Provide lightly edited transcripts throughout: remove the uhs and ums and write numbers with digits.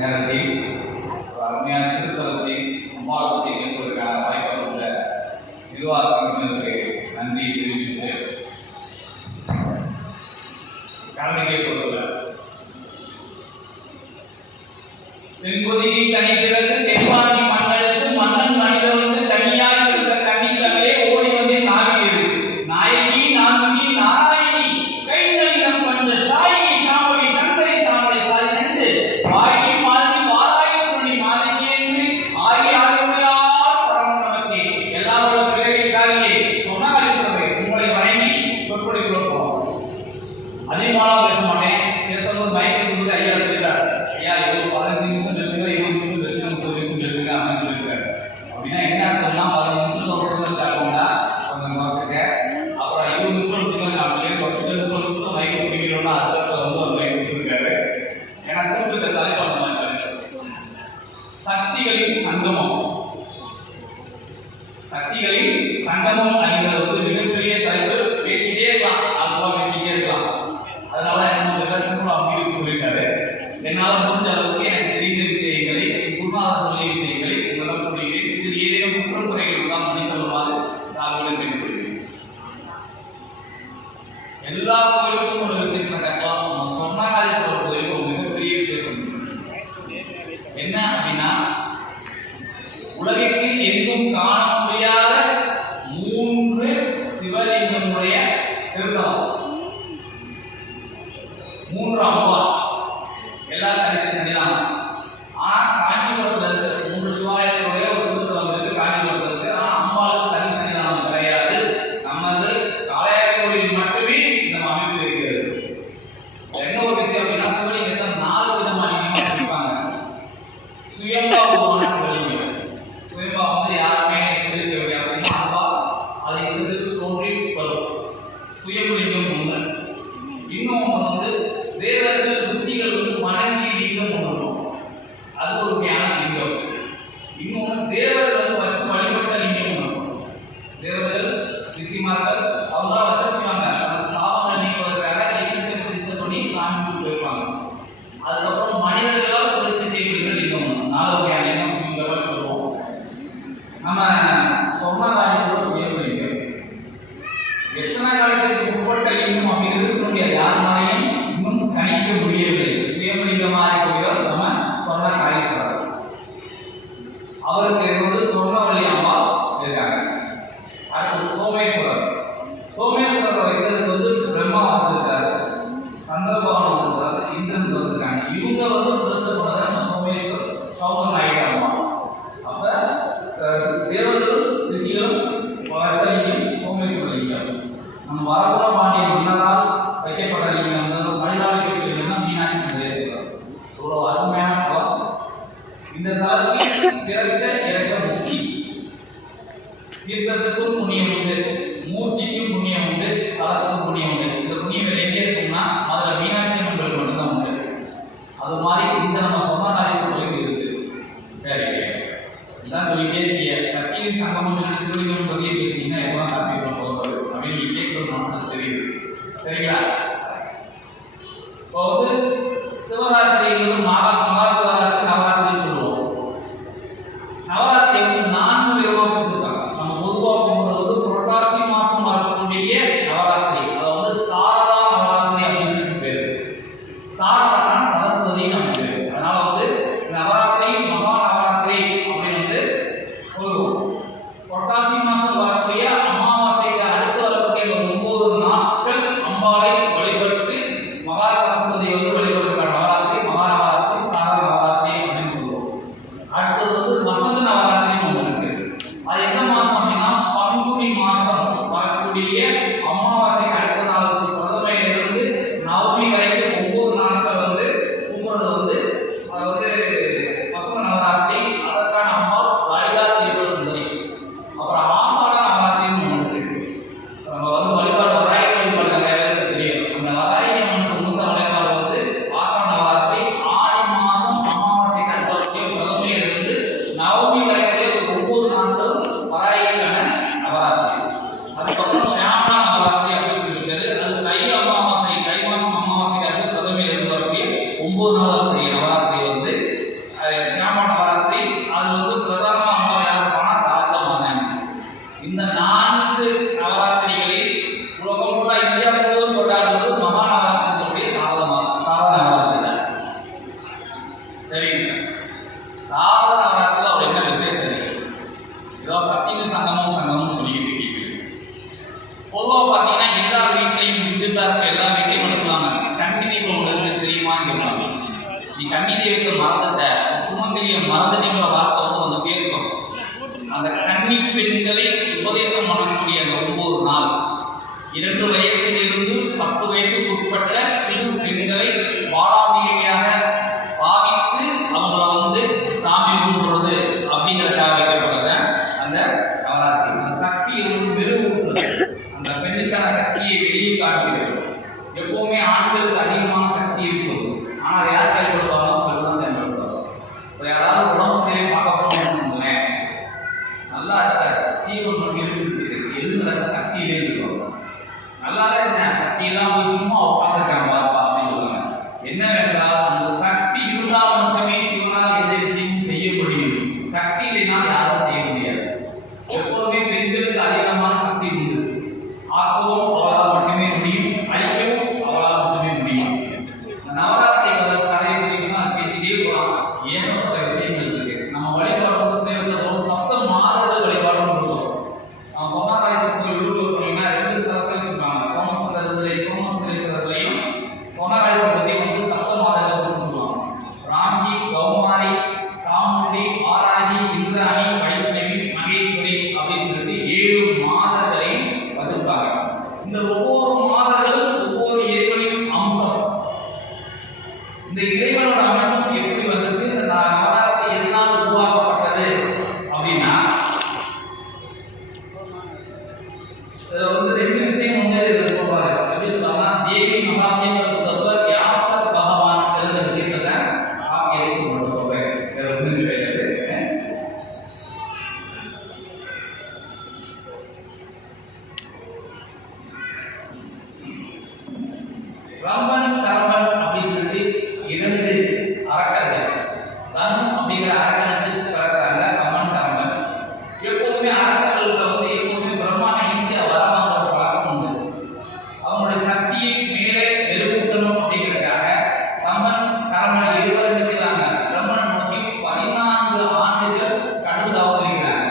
நேரத்தில் ஒரு அருமையான திருத்தலத்தை அம்பாளத்தை இணைப்பதற்கான வாய்ப்பு உள்ள நிர்வாகத்தினருக்கு நன்றி தெரிவித்து கடமையை கொண்டுள்ளார். தென்பொதிகை தனி பிறகு தென்பாண்டி மன்னனுக்கு மன்னன் மனிதனுக்கு தனியாக இருந்த கண்ணிக்கிழமையே ஓடி வந்து நாவியது நாயகி நான்முகி நாராயணி கைநலினம் பஞ்ச சாயகி சாமவி சங்கரை சாமரை சாதித்து வாயி மாதி வாராய சொல்லி மாதிரி என்று ஆகி ஆகுமையால் சரணம் நமக்கு எல்லாரோட பிறவிற்காகவே சொன்னாலே சொல்றேன் உங்களை வணங்கி சொற்பொழி கொடுப்போம். அதிகமாக பேச மாட்டேன். பேசும்போது மயக்கம் கொடுத்து ஐயா சொல்லிட்டார், ஐயா இது 15 நிமிஷம் பேசுங்க, 20 நிமிஷம் பேசுங்க, 30 நிமிஷம் பேசுங்க அப்படின்னு சொல்லியிருக்காரு. அப்படின்னா என்ன அர்த்தம்னா 15 நிமிஷம் சொல்றதுன்னு காட்டுவோம்னா கொஞ்சம் குறைச்சிக்க, அப்புறம் 20 நிமிஷம் வச்சுக்கலாம், அப்படியே குறைச்சிட்டு 30 நிமிஷம் மயக்கம் பிடிக்கிறோம்னா அதுக்கு வந்து ஒரு மயக்கம் கொடுத்துருக்காரு. ஏன்னா கொடுத்துருக்க தலைப்பு அந்த மாதிரி சக்திகளின் சங்கமம். சக்திகளின் சங்கமம் அப்படிங்கிறது வந்து மிகப்பெரிய தலைப்பு. பேசிட்டே இருக்கலாம், அதுவா பேசிட்டே இருக்கலாம். அதனால அப்படி சொல்லிட்டாரு. என்னால் முடிஞ்ச அளவுக்கு எனக்கு தெரிந்த விஷயங்களை குருநாதர் சொல்லிய விஷயங்களை உங்களிடம் சொல்லுகிறேன். இதில் ஏதேனும் குற்றக்குறைகள் எல்லாம் மன்னித்தருமாறு நான் உங்களை கேட்டுக்கொள்கிறேன். எல்லா கோயிலுக்கும் ஒரு விசேஷம் கேட்கலாம். நம்ம சொர்ணகாளீஸ்வரர் கோயிலுக்கு ஒரு மிகப்பெரிய விசேஷம் என்ன அப்படின்னா, உலகத்தில் எங்கும் காண முடியாத 3 சிவலிங்கமுடைய திருத்தலம், 3 அம்பாள், எல்லா தனித்தனி சன்னிதானம். ஆனா காஞ்சிபுரத்துல இருக்கு 3 சிவாலயத்துடைய ஒரு திருத்தலம் இருக்கு காஞ்சிபுரத்துல இருக்கு. ஆனா அம்பாளுக்கு தனி சன்னிதானம் கிடையாது. நமது காளையார் கோவில் மட்டுமே இந்த அமைப்பு இருக்கிறது. என்ன ஒரு விஷயம் அப்படின்னா, சிவலிங்கத்தை 4 விதமா லிங்கமா பிரிப்பாங்க. சுயம்பாவான சிவலிங்கம், சுயம்பா வந்து யாருமே தெரிவிக்க வேண்டிய அவசியம், அம்பா அதை சிறிது தோன்றி வரும் சுயலிங்கம் ஒன்று. இன்னொன்று வந்து தேவர்கள் ரிஷிகள் வந்து வணங்கி லிங்கம் ஒன்று, அது ஒரு வகையான லிங்கம். இன்னொன்று தேவர்கள் வச்சு வழிபட்ட லிங்கம் ஒன்று. தேவர்கள் ரிஷிமார்கள் அவங்க வச்சிருக்காங்க, அந்த சாபங்கள் நீக்குவதற்காக லிங்கத்தை பிரதிஷ்டை பண்ணி சாமி போயிருப்பாங்க. அதுக்கப்புறம் மனிதர்களால் பிரதிஷ்டை செய்யப்படுகிற லிங்கம் ஒன்று. 4 வகையான லிங்கம் அப்படிங்கிற சொல்லுவோம். நம்ம சொர்ணகாளீஸ்வரர் சுயலிங்கம் எத்தனை காலத்திற்கு உட்பட்ட லிங்கம் அப்படிங்கிறது சொல்ல முடியாது, யாருனாலையும் இன்னும் கணிக்க முடியவில்லை. சுயலிங்கமாக இருக்கிறவர் நம்ம சொர்ணகாளீஸ்வரர். அவருக்கு வந்து சொர்ணவல்லி அம்மா இருக்காங்க. அடுத்து சோமேஸ்வரர். சோமேஸ்வரர் வைக்கிறதுக்கு வந்து பிரம்மா வந்திருக்காரு, சந்திரபவன் வந்திருக்காரு, இந்திரன் வந்திருக்காங்க. இவங்க வந்து பிரதிஷ்டப்படுறத நம்ம சோமேஸ்வரர் சௌந்தரநாயகி அம்மா. அப்ப தேவர்களும் ரிஷிகளும் சோமேஸ்வர லிங்கம். நம்ம வரகுல பாண்டிய மன்னரால் வைக்கப்பட்ட லிங்கம் வந்து மனிதால் வைக்கப்பட்ட மீனாட்சி சுந்தரேஸ்வரர். இவ்வளவு அருமையான தலம். இந்த தலத்தில் பிறக்க இறக்க முக்தி, தீர்த்தத்துக்கும் புண்ணியம் உண்டு, மூர்த்திக்கும் புண்ணியம் உண்டு, தலத்துக்கும் புண்ணியம் உண்டு. இந்த புண்ணியம் எங்கே இருக்குன்னா முதல்ல மீனாட்சி அம்மன் மட்டும்தான் உண்டு. அது மாதிரி இந்த நம்ம சொர்ணகாளீஸ்வரர் இருக்கு. சரி, இதான் சொல்லிட்டே இருக்கீங்க. சக்தியின் சங்கமம் சிவலிங்கம் பற்றி பேசிங்கன்னா எவ்வளோ காப்பி பண்ண போகிறது அப்படின்னு கேட்கறது மனசுக்கு தெரியுது. சரிங்களா? இப்போ வந்து சிவராத்திரி மகா சிவராத்திரி நவராத்திரின்னு சொல்லுவோம். நவராத்திரி வந்து 4 விதமாக பிரிச்சிருக்காங்க. நம்ம பொதுவாக போகும்போது வந்து புரட்டாசி மாதம் வரக்கூடிய நவராத்திரி, அதை வந்து சாரதா நவராத்திரி அப்படின்னு சொல்லிட்டு பேரு. சாரதானா சரஸ்வதி நமக்கு பேரு. அதனால வந்து நவராத்திரி மகா நவராத்திரி அப்படின்னு வந்து சாதாரண நவராத்திரியில் அவர் என்ன விசேஷம் இருக்கு? ஏதோ சக்தியின் சங்கமும் சொல்லிக்கிட்டு இருக்கீங்க. பொதுவாக பார்த்தீங்கன்னா எல்லா வீட்லையும் இருக்க எல்லா வீட்லையும் என்ன சொல்லுவாங்க, கன்னி தீபம் ஒன்று தெரியுமான்னு சொல்லுவாங்க. நீ கன்னி தெய்வத்தை மறந்துட்ட, சுமங்கலியை மறந்துட்டீங்கிற வார்த்தை வந்துட்டே இருக்கும். அந்த கன்னி பெண்களை உபதேசம் பண்ணக்கூடிய அந்த 9 நாள் 2 வயசிலிருந்து 10 வயசுக்கு உட்பட்ட சிறு பெண்களை பாலாம்பிகையாக பாவித்து அவங்கள சாமி கும்பிடுறது அப்படிங்கிறதுக்காக வைக்கப்பட்டத அந்த நவராத்திரி. அந்த சக்தியை மெருகூட்டுறது, அந்த பெண்ணுக்கான சக்தியை வெளியே காட்டுகிறது. எப்பவுமே ஆண்களுக்கு அதிகமான சக்தி இருக்கும், ஆனால் அதை யார் செயல்படுத்துவாங்க? பெண் தான் செயல்படுத்துவாங்க. இப்போ யாராவது உடம்பு சரியை பார்க்க போனோம்னு நல்லா இருக்க சீவன் எழுதுறதுக்கு சக்தியிலே இருக்கும். நல்லா தான் இருந்தேன், சக்தியெல்லாம் போய் சும்மா உட்காந்துருக்காங்க பாப்பா அப்படின்னு சொல்லுவாங்க. என்னவென்றால் அந்த சக்தி இருந்தால் மட்டுமே சிவனால் எந்த விஷயமும் செய்ய முடியும். சக்தி இல்லைனால் யாரும் செய்ய முடியாது. எப்போதுமே பெண்களுக்கு அதிகமான சக்தி உண்டு. ஆக்கவும் அவளால் மட்டுமே முடியும், அழிக்கவும் அவளால் மட்டுமே முடியும். நவராத்திரி கதையை பேசிட்டே போகலாம். ஏகப்பட்ட விஷயங்கள் இருக்கு. நம்ம வழிபாடு சப்த மாதங்கள் வழிபாடு கொடுத்தோம். நம்ம சோமநாதேஸ்வரர் கோயில் ஊருக்கு போனீங்கன்னா 2 ஸ்தலத்தையும் சொல்லுவாங்க. சோமசுந்தரேஸ்வரர்லையும் சோமநாதேஸ்வரத்தையும் சப்த மாதங்கள் சொல்லுவாங்க. ராம்ஜி, கௌமாரி, சாமுண்டி, ஆராகி, இந்திராணி, வைஷ்ணவி, மகேஸ்வரி அப்படின்னு சொல்லி 7 மாதங்களையும் வச்சிருக்காங்க. இந்த ஒவ்வொரு மாதங்களும் ஒவ்வொரு இறைவனின் அம்சம். இந்த இறைவனோட அம்சம் எப்படி வந்துச்சு? இந்த நவராத்திரி எதனால் உருவாக்கப்பட்டது அப்படின்னா, இதுல 2 விஷயம் சொல்றாரு. எப்படி சொல்றாங்கன்னா, தேவி மகாத்மியங்கள் வியாசர் பகவான் எழுத விஷயத்தை காப்பியை சொல்றேன். வேற ஒன்றும் கிடையாது. ரம்பன் கரம்பன் அப்படின்னு சொல்லிட்டு 2 அரக்கர்கள். ரனு அப்படிங்கிற அரக்கனுக்கு பிறக்கிறாங்க ரம்பன் கரம்பன். எப்போதுமே அரக்கர்களுக்கு எப்போதுமே பிரம்மாண்ட ஈஸியா வரவாங்கிற பழக்கம் உண்டு. அவங்களுடைய சக்தியை மேலே மெருகூட்டணும் அப்படிங்கிறதுக்காக ரம்பன் கரம்பன் இருவர் என்ன செய்வாங்க? பிரம்மனை நோக்கி 14 ஆண்டுகள் கடும் தவம் இருக்கிறாங்க.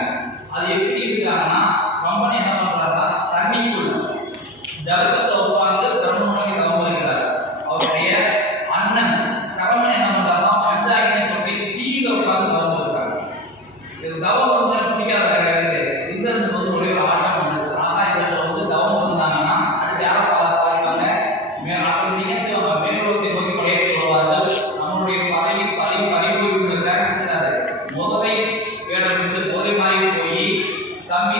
அது எப்படி இருக்காங்கன்னா, ரம்பன் என்ன பண்றாருன்னா, தண்ணிக்குள் ஜலத்தை உட்கார்ந்து பிரம்மனை நோக்கி தவம் இருக்கிறார். அவருடைய அண்ணன் கரம்பன் என்ன பண்றாருன்னா, பஞ்சாயத்தை சொல்லி தீயில உட்கார்ந்து தவம் இருக்கிறார். இது தவம் பிடிக்காத கிடையாது. இங்கிருந்து ஒரே ஒரு ஆட்டம் வந்துச்சு. ஆனா இவங்க தவம் இருந்தாங்கன்னா அடுத்து யாரை பார்ப்பாங்க? மேலோகத்தை நோக்கி படையெடுத்து வருவார்கள். நம்மளுடைய பதவி பறிபோய்விடுவதற்காக செஞ்சாரு. முதலை வேடம் விட்டு போதை மாதிரி போய் தம்பி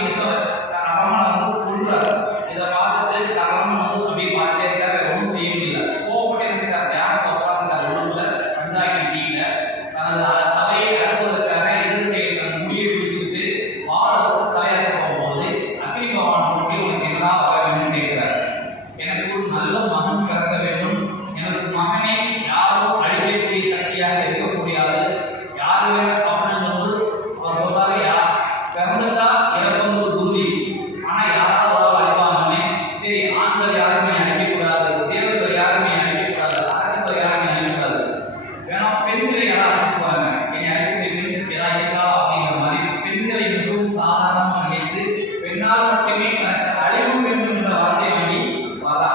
ரமணனை கொன்றார். இதை பார்த்துட்டு ரமணன் அப்படி பார்த்துட்டே இருக்காரு. ஒன்றும் செய்ய முடியல. கோபப்பட்டு என்ன செய்யறாரு? யாரை உட்கார்ந்துட்டாரு உடம்புல பஞ்சாயத்து டீல தனது தலையை அறுப்பதற்காக இடது கையில் தன் முடியை பிடிச்சிட்டு வாழை வச்சு தலையை போகும்போது அக்னி பகவான் போட்டி உனக்கு எல்லாம் வர வேண்டும் கேட்கிறார். எனக்கு ஒரு நல்ல மகன் பிறக்க வேண்டும். எனது மகனை யாரும் அழிக்கக்கூடிய சக்தியாக இருக்க முடியாது. யாரு அப்படின்னு அவர் சொல்றாரு, பிறந்துட்டா இறப்பது உறுதி. ஆனா யாராவது ஒரு அழிப்பாங்கன்னு. சரி, ஆண்கள் யாருமே அழிக்கக்கூடாது, தேவர்கள் யாருமே அழிக்கக்கூடாது, அரக்கர்கள் யாருமே அழிக்கக்கூடாது. வேணா பெண்களை யாராவது அழிச்சுக்குவாங்க. என்னை அழிக்கக்கூடிய பெண் சக்தி யாரா இருக்கா அப்படிங்கிற மாதிரி பெண்களை மிகவும் சாதாரணமாக நினைத்து பெண்ணால் மட்டுமே தனக்கு அழிவு வேண்டும் என்ற வார்த்தையை வேண்டி வரா.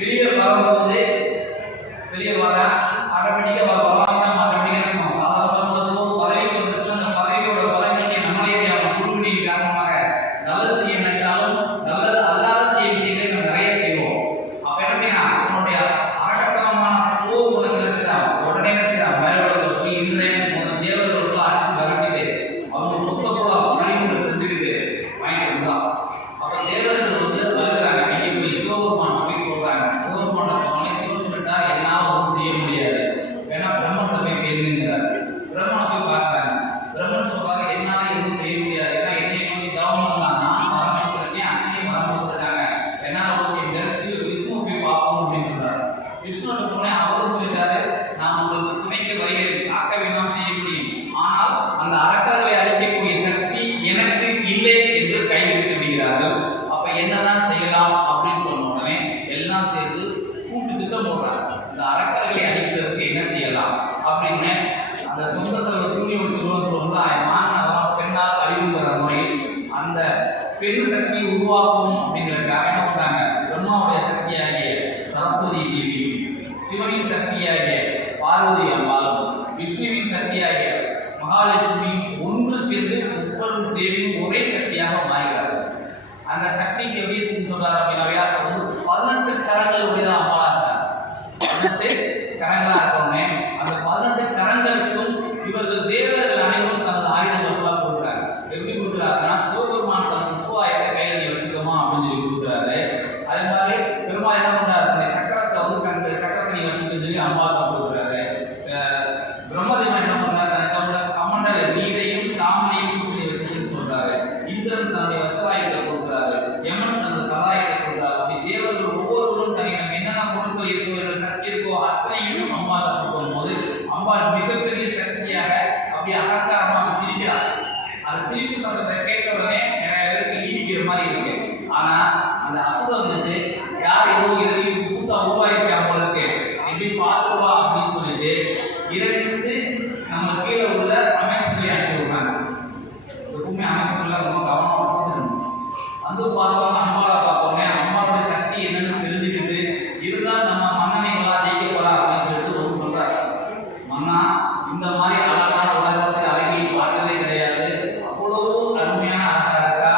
வெளியே வரும்போது வர ஆட்டோமேட்டிக்காக ஆட்டோமேட்டிக்காக சாதாரண ஒரு பதவிக்கு வந்துச்சுன்னா அந்த பதவியோட பதவிக்கு நம்மளே குழுவின் காரணமாக நல்லது செய்ய நினைச்சாலும் நல்லது அல்லாத செய்ய விஷயங்களை நம்ம நிறைய செய்வோம். அப்ப என்ன செய்யலாம்? நம்மளுடைய அரக்கத்தனமான போர் உனக்கு என்ன செய்யலாம்? உடனே என்ன செய்யலாம்? மேலோடத்தில் போய் இந்திரன் முதல் தேவர்களுக்கு அடிச்சு விரட்டிட்டு அவங்க சொந்த கூட பணிமுறை செஞ்சுக்கிட்டு வாங்கிட்டு இருந்தா. அப்ப தேவர்கள் அழுகிறாங்க. இங்கே போய் சிவபெருமான் போய் சொல்றாங்க. சிவபெருமான சிவன் சொல்லிட்டா என்னால ஒன்றும் செய்ய முடியாது, வேணா பிரம்மனை போய் கேளுங்கிறார். பிரம்மனை போய் பார்க்கிறாங்க. பிரம்மன் சொல்றாரு, என்னால எதுவும் செய்ய முடியாது. ஏன்னா என்னை நோக்கி தவம் இருந்தாங்க, நான் மரம் கொடுத்துருக்கேன், அங்கேயும் மரம் கொடுத்துருக்காங்க, என்னால ஒன்றும் செய்ய முடியாது. விஷ்ணு போய் பார்ப்போம் அப்படின்னு சொல்றாரு. விஷ்ணுட்டு போனேன். அவரும் சொல்லிட்டாரு, நான் உங்களுக்கு துணைக்கு வருகிறேன், காக்க வேண்டாம் செய்ய முடியும். ஆனால் அந்த அரக்கர்களை அழிக்கக்கூடிய சக்தி எனக்கு இல்லை என்று கைவிட்டு விடுகிறார்கள். அப்ப என்னதான் செய்யலாம் அப்படின்னு சொன்ன உடனே எல்லாம் சேர்ந்து கூட்டு திட்டம் போடுறாங்க. இந்த அரக்கர்களை அழிக்கிறதுக்கு என்ன செய்யலாம் அப்படின்னு அந்த சொந்த செல்வ விஷ்ணுவின் சக்தியாகிய மகாலட்சுமி ஒன்று சேர்ந்து முப்பெரும் தேவியும் ஒரே சக்தியாக மாறுகிறார்கள். அந்த சக்திக்கு எப்படி சொல்றாரு அப்படின்னா வியாசர் வந்து 18 கரங்கள் உடையதான் அம்மாவா இருந்தார். 18 கரங்களா இருக்கோமே, அந்த 18 கரங்களுக்கும் இவர்கள் தேவர்கள் அனைவரும் தனது ஆயுதங்கள்லாம் கொடுக்குறாங்க. எப்படி கொடுக்குறாருன்னா சிவபெருமான் தனது சிவாயத்தை கையில நீ வச்சுக்கோமா அப்படின்னு சொல்லி கொடுக்குறாரு. அதே மாதிரி பெருமாள் என்ன பண்றாரு, சக்கரத்தை வந்து சக்கரத்தை நீ வச்சுக்கன்னு சொல்லி அம்மா தான் கொடுக்குறாரு. பிரம்மதேவன் என்ன பண்றாரு, தனக்கு கமண்டல நீரையும் தாமரையும் சொல்லி வச்சுக்கன்னு சொல்றாரு. இந்திரன் தன்னுடைய வச்சராயத்தை கொடுக்குறாரு. யமன் தனது கதாயத்தை கொடுக்குறாரு. அப்படி தேவர்கள் ஒவ்வொருவரும் தனி நம்ம என்னென்ன பொருட்கள் இருக்கோ சக்தி இருக்கோ அத்தனையும் அம்மா தான் கொடுக்கும் போது அம்பாள் மிகப்பெரிய சக்தியாக அப்படி அகங்காரமாக சிரிக்கிறார். அந்த சிரிப்பு சத்தத்தை கேட்ட உடனே நிறைய பேருக்கு நீடிக்கிற மாதிரி இருக்கு. ஆனா அந்த அசுரம் வந்துட்டு யார் ஏதோ எதிரி புதுசா உருவாயிருக்காங்க போல இருக்கு, எப்படி பார்த்துருவா அப்படின்னு சொல்லிட்டு இருந்து நம்ம கீழே உள்ள அமைச்சர்களை அனுப்பி விடுறாங்க. எப்பவுமே அமைச்சர்கள் ரொம்ப கவனமா வச்சுக்கணும். வந்து பார்த்தோம்னா அம்மாவை பார்த்தோன்னே அம்மாவுடைய சக்தி என்னன்னு தெரிஞ்சுக்கிட்டு இருந்தால் நம்ம மன்னனை நல்லா ஜெயிக்க போறா அப்படின்னு சொல்லிட்டு ஒரு சொல்றாரு. மன்னா, இந்த மாதிரி அழகான உலகத்தில் அழகி பார்த்ததே கிடையாது, அவ்வளவு அருமையான அழகா இருக்கா,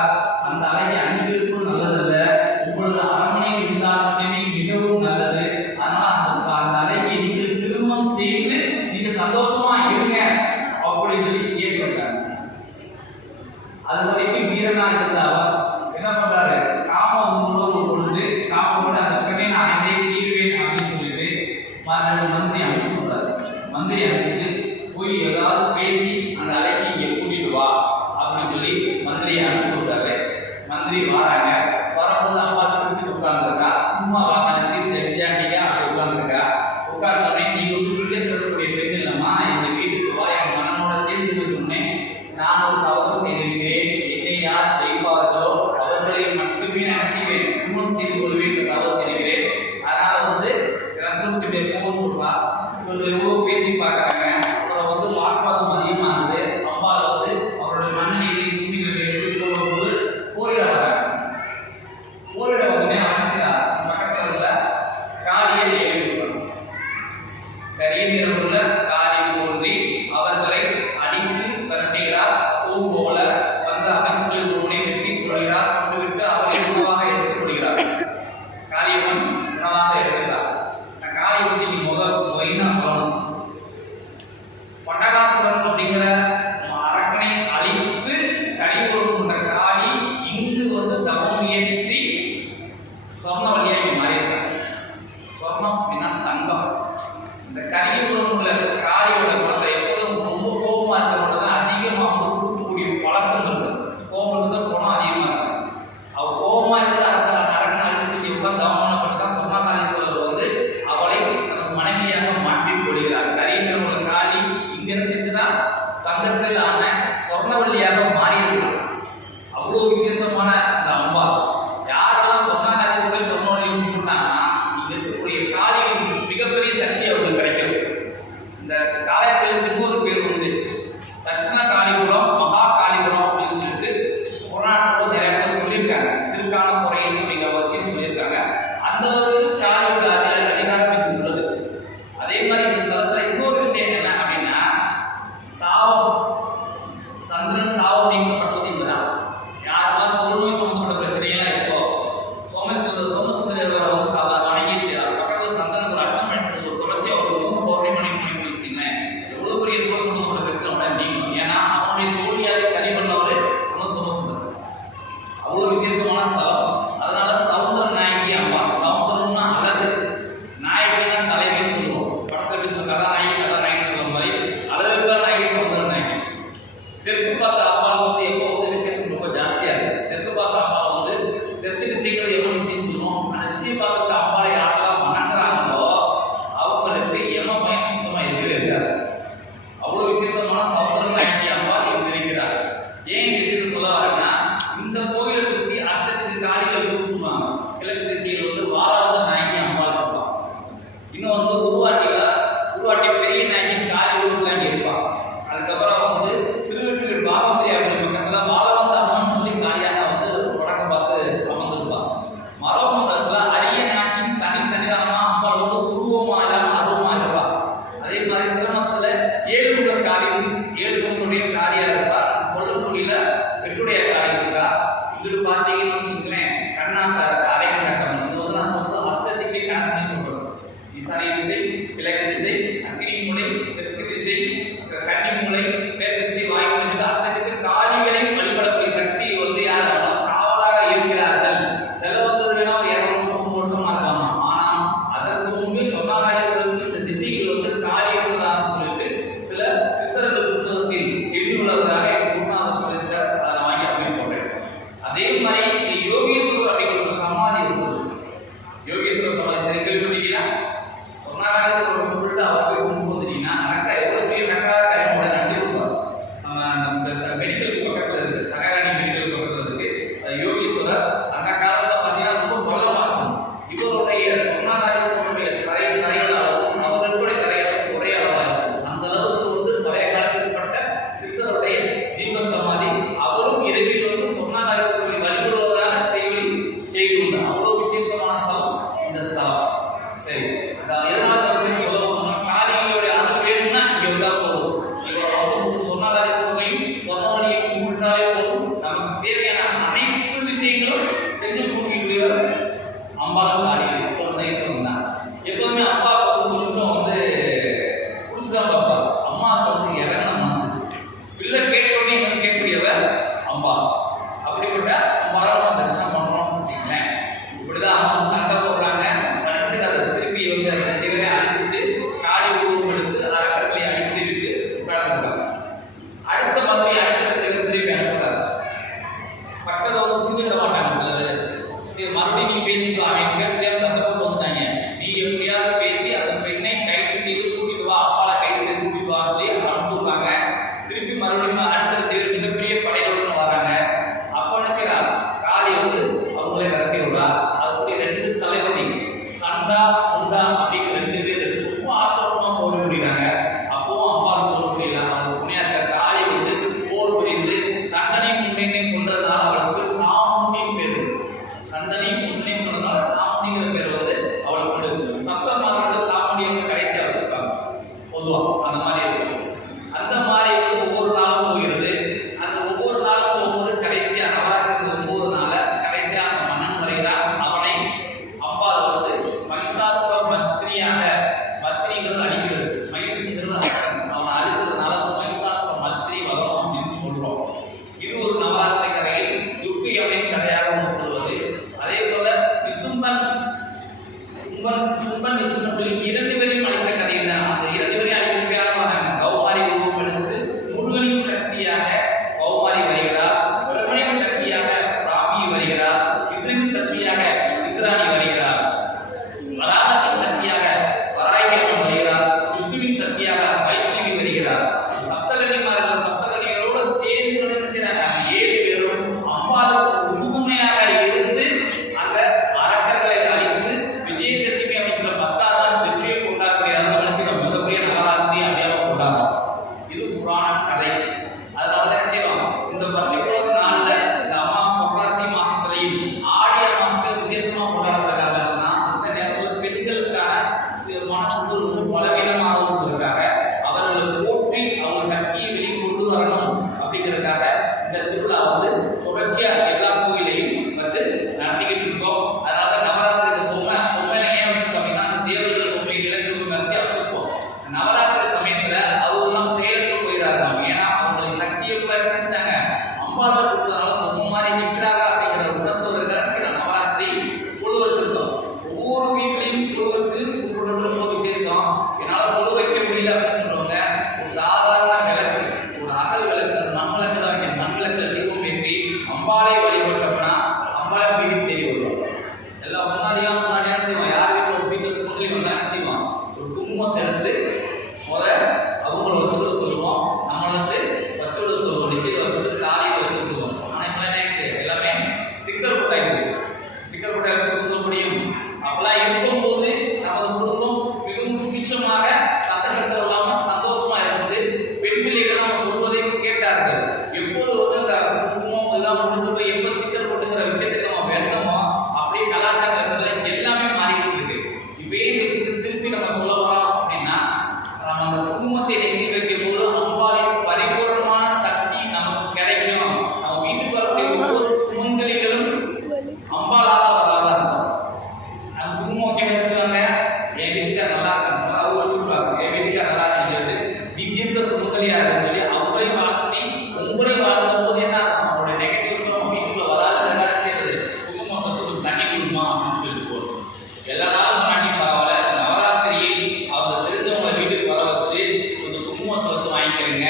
அந்த அழகி அங்கிருக்கும் நல்லதில்ல, உங்களது அரண்மனையில் இருந்தால் மட்டுமே மிகவும் நல்லது. அதனால அந்த அழகியை நீங்கள் திருமணம் செய்து நீங்க சந்தோஷமா இருங்க அப்படின்னு சொல்லி ஏற்பட்டாங்க. அது வரைக்கும் வீரனாக இருந்த அவர் என்ன பண்றாரு, காம உணர்வு கொண்டு காமோட அந்த பெண்ணை நான் அடைந்தே தீர்வேன் அப்படின்னு சொல்லிட்டு 2 மந்திரி அனுப்பிச்சு விடுறாரு. மந்திரி அனுப்பிச்சுட்டு போய் ஏதாவது பேசி அந்த அலைக்கு இங்கே கூட்டிட்டு வா அப்படின்னு சொல்லி மந்திரியை அனுப்பிச்சு விடுறாரு. மந்திரி வராங்க. வரும்போது அம்மா சிரிச்சு உட்கார்ந்துருக்கா. சும்மா வாங்கிட்டு தெரிஞ்சாண்டியா அப்படி உட்கார்ந்துருக்கா. உட்கார்ந்தோடனே நீங்க வந்து சுயத்திற்குரிய பெண் இல்லம்மா, எங்க வீட்டுக்கு வா, என் மன்னனோட சேர்ந்து சொன்னேன், நான் ஒரு சபதம் செய்திருக்கிறேன், என்னை யார் ஜெயிப்பார்களோ அவர்களை மட்டுமே நான் செய்வேன், திருமணம் செய்து கொள்வேன் என்று சபதம் செய்கிறேன். அதனால வந்து ரத்னத்துடைய போன் சொல்றா. இவர்கள் எவ்வளவு பேசி பார்க்கறாங்க. அப்புறம் வந்து வாக்குவாதம் அதிகமாகுது. அம்பால வந்து அவருடைய மன்னனிலே உண்மைகளை எடுத்து சொல்லும்போது போரிட வராங்க. போரிட உடனே அரசியலா பக்கத்தில் உள்ள காளியை எழுதிடுவாங்க. கரியனில் உள்ள காளி தோன்றி அவர்களை அடித்து பரட்டுகிறார். போல வந்த அமைச்சர்களை ஒருவனை வெற்றி கொள்கிறார். கொண்டுவிட்டு அவரை உணவாக எடுத்துக் கொள்கிறார். காளியம்மன் உணவாக எடுக்கிறார். காளியம்மன் நீ முறைனா சொல்லணும். பட்டகாசுரன் அப்படிங்கிற அரக்கனை அழித்து கரியூரம் கொண்ட காளி இங்கு வந்து தவம் இயற்றி சொர்ணவழியாக மாறியிருக்காங்க. சொர்ணம் அப்படின்னா தங்கம். இந்த கரியூரம் உள்ள காளியோட குழந்தை எப்போதும் ரொம்ப கோபமா இருக்கிற தான் அதிகமாக வந்து கொடுக்கக்கூடிய பழக்கம் இருக்கு. கோபம் தான் குணம் அதிகமாக இருக்கு. அவ கோபமா இருக்கிற அரக்கனை அழிச்சுட்டு உட்கார்ந்து அவமானப்பட்டு தான் சொர்ணகாளீஸ்வரர் வந்து அவளை தனது மனைவியாக மாற்றிக் கொள்கிறார். கரியூரம் உள்ள காளி இங்கிருந்து தான் தங்கத்தில் ஆன சொர்ணவல்லியாக மாறியிருக்கிறார். அவ்வளோ விசேஷமான இந்த அம்பாள். யாரெல்லாம் சொர்ணகாளீஸ்வரர் சொர்ணவல்லியும் கொடுத்தாங்கன்னா இங்க இருக்கக்கூடிய காளியின் மிகப்பெரிய சக்தி அவர்களுக்கு கிடைக்கும். இந்த காலயத்திற்கு இன்னொரு பேர் உண்டு, தட்சிண காளிபுரம், மகா காளிபுரம் அப்படின்னு சொல்லிட்டு புறநானூறு நிறைய பேர் சொல்லியிருக்காங்க. திருக்கான முறையில் அப்படிங்கிற விஷயம் சொல்லியிருக்காங்க. அந்த அளவுக்கு காளியோட அதிகாரம் உள்ளது. அதே மாதிரி இந்த ஸ்தலத்துல இன்னொரு விஷயம் என்ன அப்படின்னா, சாபம் சொல்லி அவங்களையும் வாழ்த்தி உங்களையும் வாழ்த்தும் போது என்ன அவங்களோட நெகட்டிவ் சொல்லும் வீட்டுக்குள்ள வராத செய்யறது குடும்பத்தை சொல்லி தண்ணி கொடுமா அப்படின்னு சொல்லிட்டு போறோம். எல்லா நாளும் பண்ணி பரவாயில்ல, நவராத்திரியில் அவங்க தெரிஞ்சவங்களை வீட்டுக்கு வர வச்சு கொஞ்சம் குடும்பத்தை வச்சு வாங்கிக்கிறீங்க.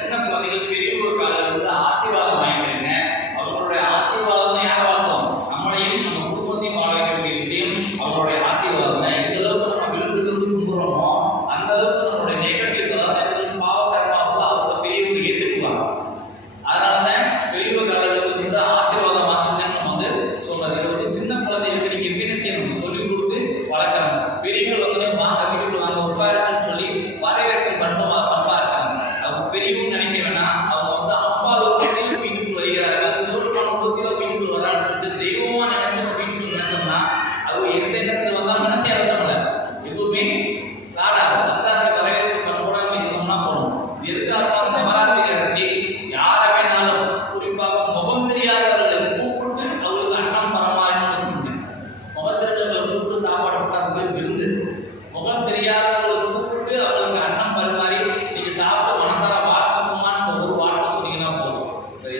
சின்ன குழந்தைகள் பெரியவர் காலையில் வந்து ஆசீர்வாதம் வாங்கிக்கிறீங்க. அவங்களுடைய ஆசீர்வாதம் தான் யாரை வாழ்த்தோம், நம்மளையும் நம்ம குடும்பத்தையும் வாழ வைக்கக்கூடிய விஷயம் அவங்களுடைய ஆசீர்வாதம் தான். எந்த அளவுக்கு நம்ம விழுந்து கும்பிடுறோமோ அந்த அளவுக்கு நம்மளுடைய நெகட்டிவ் பாவகரமாக அவங்களோட பெரியவங்க ஏற்றுக்குவாங்க. அதனாலதான் பெரியவர் காலங்களுக்கு வந்து ஆசீர்வாதம் வாங்குங்கன்னு நம்ம வந்து சொல்றது. இது வந்து சின்ன குழந்தைகளுக்கு நீங்க என்ன செய்யணும், சொல்லிக் கொடுத்து வளர்க்கணும். பெரியவர்கள் வந்து வாங்க வீட்டுக்கு வாங்க உட்காருன்னு சொல்லி வரவேற்கும் பண்பா இருக்காங்க. அவங்க பெரியவங்க நினைக்க வேணாம், அவங்க வந்து அப்பா லோகத்திலும் வீட்டுக்கு வருகிறார்கள், சிவபெருமான லோகத்திலும் வீட்டுக்கு வரான்னு சொல்லிட்டு தெய்வமா நினைச்சு வீட்டுக்கு நினைச்சோம்னா அது எந்த இடத்துல வந்தா மனசே அர்த்தம்ல எதுவுமே சாடாது. வந்தாரை வரவேற்பு பண்போட இருந்தோம்னா போகணும். எதுக்காக நவராத்திரி நடத்தி யாரை வேணாலும் குறிப்பாக முகம் தெரியாதவர்களை கூப்பிட்டு அவங்களுக்கு அன்னம் பரமாயின்னு வச்சுருங்க. முகம் தெரிஞ்சவங்களை கூப்பிட்டு சாப்பாடு போட்டாங்க விருந்து. முகம் தெரியாதவர்களை கூப்பிட்டு அவங்களுக்கு அன்னம் பரிமாறி நீங்க சாப்பிட்டு மனசார பார்க்கணுமான்னு ஒரு வார்த்தை சொன்னீங்கன்னா போதும்.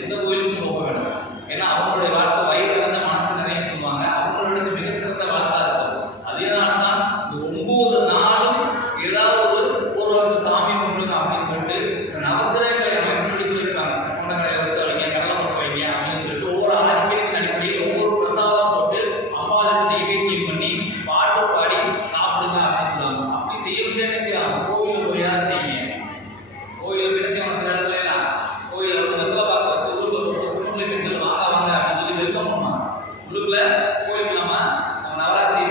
எந்த கோயிலுக்கும் போக வேணும். ஏன்னா அவங்களுடைய வார்த்தை வயிறு நிறைந்த மனசு நிறைய சொல்லுவாங்க. அவங்களோட மிக சிறந்த வார்த்தை இருக்கும். அதேனால்தான் இந்த 9 நாளும் ஏதாவது ஒரு வருஷம் சாமி கும்பிடுங்க அப்படின்னு சொல்லிட்டு நவகிரகங்களை அமைப்பு சொல்லியிருக்காங்க. கொண்டக்கடலை வச்சு வைங்க, கடலை போட்டு வைங்க அப்படின்னு சொல்லிட்டு ஒவ்வொரு ஆரோக்கியத்தின் அடிப்படையில் ஒவ்வொரு பிரசாதம் போட்டு அம்பாளுக்கு நைவேத்தியம் பண்ணி பாட்டு பாடி சாப்பிடுங்க அப்படின்னு சொல்லுவாங்க. அப்படி செய்யறது என்ன செய்யலாம், கோயிலுக்கு போய் தான் செய்யுங்க. கோயிலுக்கு என்ன செய்வாங்க, சில இடத்துல கோயில வந்து வெத்தலை பார்க்க வச்சு ஊருக்கு சுற்றுலா பெண்கள் வாங்க வாங்க அப்படின்னு சொல்லி வெல்கம் பண்ணுவாங்க. உள்ளுக்குள்ள கோயிலுக்கு நம்ம நவராத்திரி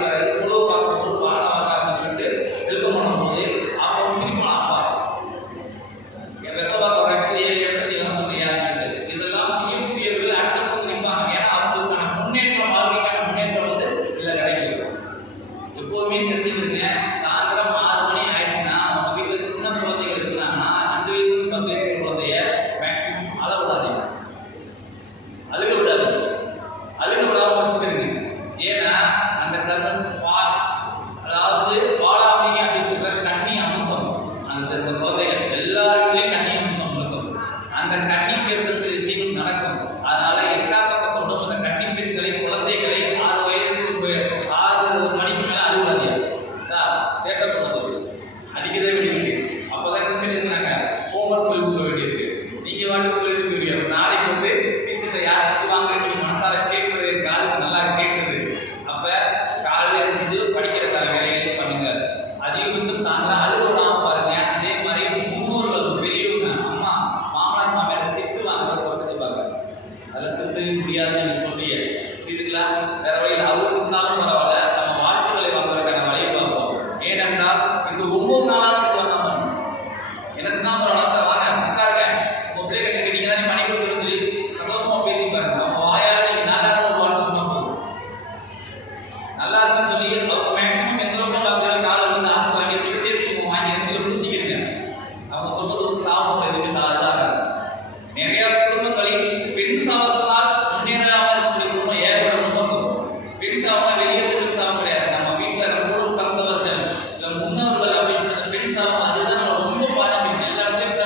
உணவு பார்க்கும்போது வாங்க வாங்க அப்படின்னு சொல்லிட்டு வெல்கம் பண்ணும்போது அவங்க திருப்பலாம் அப்பா என் வெத்தலை பார்க்க வராங்க இடத்துல சொல்றியா அப்படின்னு. இதெல்லாம் செய்யக்கூடியவர்கள் அடுத்த சொல்லி நிற்பாங்க. ஏன்னா அவங்களுக்கான முன்னேற்றம், வாழ்க்கைக்கான முன்னேற்றம் வந்து இதில் கிடைக்கும். எப்போதுமே தெரிஞ்சுக்கிடுங்க, சாயந்தரம் 6 மணி ஆயிடுச்சுன்னா நம்ம வீட்டில் சின்ன குழந்தைகள் இருக்கிறாங்கன்னா 2 வயசு 10 வயசு குழந்தைய மேக்சிமம் அள விடாதீங்க, அழுக விடாது, அழுக விடாம வச்சுக்கிறீங்க. ஏன்னா அந்த கண்ணு அதாவது வாழாமீங்க அப்படின்னு சொல்ற கண்ணி அம்சம் அந்த குழந்தைகள் எல்லாருக்குள்ளேயும் கண்ணி அம்சம் இருக்கும். அந்த கண்ணி பேசுற சில விஷயங்கள் நடக்கும். அதனால எல்லா பக்கத்தோடும் அந்த கண்ணி பெண்களை குழந்தைகளை 6 வயதுக்கு 6 மணிக்கு மேல அழுகுறாங்க சார், சேட்டை பண்ணுறது அடிக்கதே வேண்டியிருக்கு. அப்போதான் என்ன சொல்லியிருந்தாங்க, ஹோம்ஒர்க் சொல்லி கொடுக்க வேண்டியிருக்கு. நீங்க வாட்டுக்கு சொல்லிட்டு போயிருவீங்க. நாளைக்கு வந்து டீச்சர்கிட்ட யாருக்கு வாங்குறீங்க மனசார கேட்குறது, காலுக்கு நல்லா கேட்குது. அப்ப காலையில இருந்து படிக்கிற வேலைகளை பண்ணுங்க. அதிகபட்சம் சாயந்தரம் அழுக விடாம பாருங்க. அதே மாதிரி முன்னோர்கள் பெரியவங்க அம்மா மாமனார் மாமியார் திட்டு வாங்குறத குறைச்சிட்டு பாருங்க. அதில் திருத்தவே முடியாதுன்னு சொல்லிய இதுங்களா வேற வழியில் அவருக்கு இருந்தாலும் பரவாயில்ல, நம்ம வாழ்க்கைகளை வாங்குறதுக்கான வழியை பார்ப்போம். ஏனென்றால் இந்த 9 நாளாக வந்தோம் எனக்கு தான் ஒரு வளர்த்த வாங்க உட்காருங்க உங்க பிள்ளை கட்டி கேட்டீங்க தான் மணி கொடுக்குறது சொல்லி சந்தோஷமா பேசி பாருங்க. அவங்க வாயால நீங்க நல்லா ஒரு வார்த்தை சொன்னா போதும். நல்லா இருக்குன்னு சொல்லி அவங்க மேக்சிமம் எந்த அளவுக்கு பார்க்குறாங்க காலை வந்து ஆசை வாங்கி கிட்டே இருக்கும் வாங்கி இடத்துல பிடிச்சிக்கிறீங்க. அவங்க சொல்றது ஒரு சாப்பிடும் எதுவுமே சாதாரண நிறைய குடும்பங்களில் பெண் சாபத்தினால் முன்னேறாமல் இருக்கக்கூடிய குடும்பம் ஏற்படும் இருக்கும். பெண் சாபம் வெளியே பெண் சாபம் கிடையாது. நம்ம வீட்டில் ரொம்ப கலந்தவர்கள் இல்லை முன்னவர்கள் அப்படின்னு பெண் சாபம் அதுதான் நம்ம ரொம்ப பாதிக்கும். எல்லா இடத்துலையும்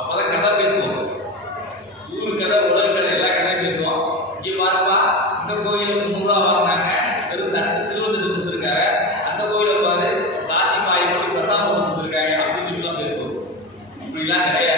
அப்பதான் கதை பேசுவோம். ஊரு கதை, உலக கதை, எல்லா கதையும் பேசுவோம். இங்கே பாருப்பா, இந்த கோயில 300 ரூபா வாங்கினாங்க, வெறும் தட்டு சிலுவை தட்டு கொடுத்துருக்காங்க. அந்த கோயில பாரு, ராசி மாயை போட்டு பிரசாதம் கொடுத்துருக்காங்க அப்படின்னு சொல்லிட்டு தான் பேசுவோம். இப்படிலாம் கிடையாது.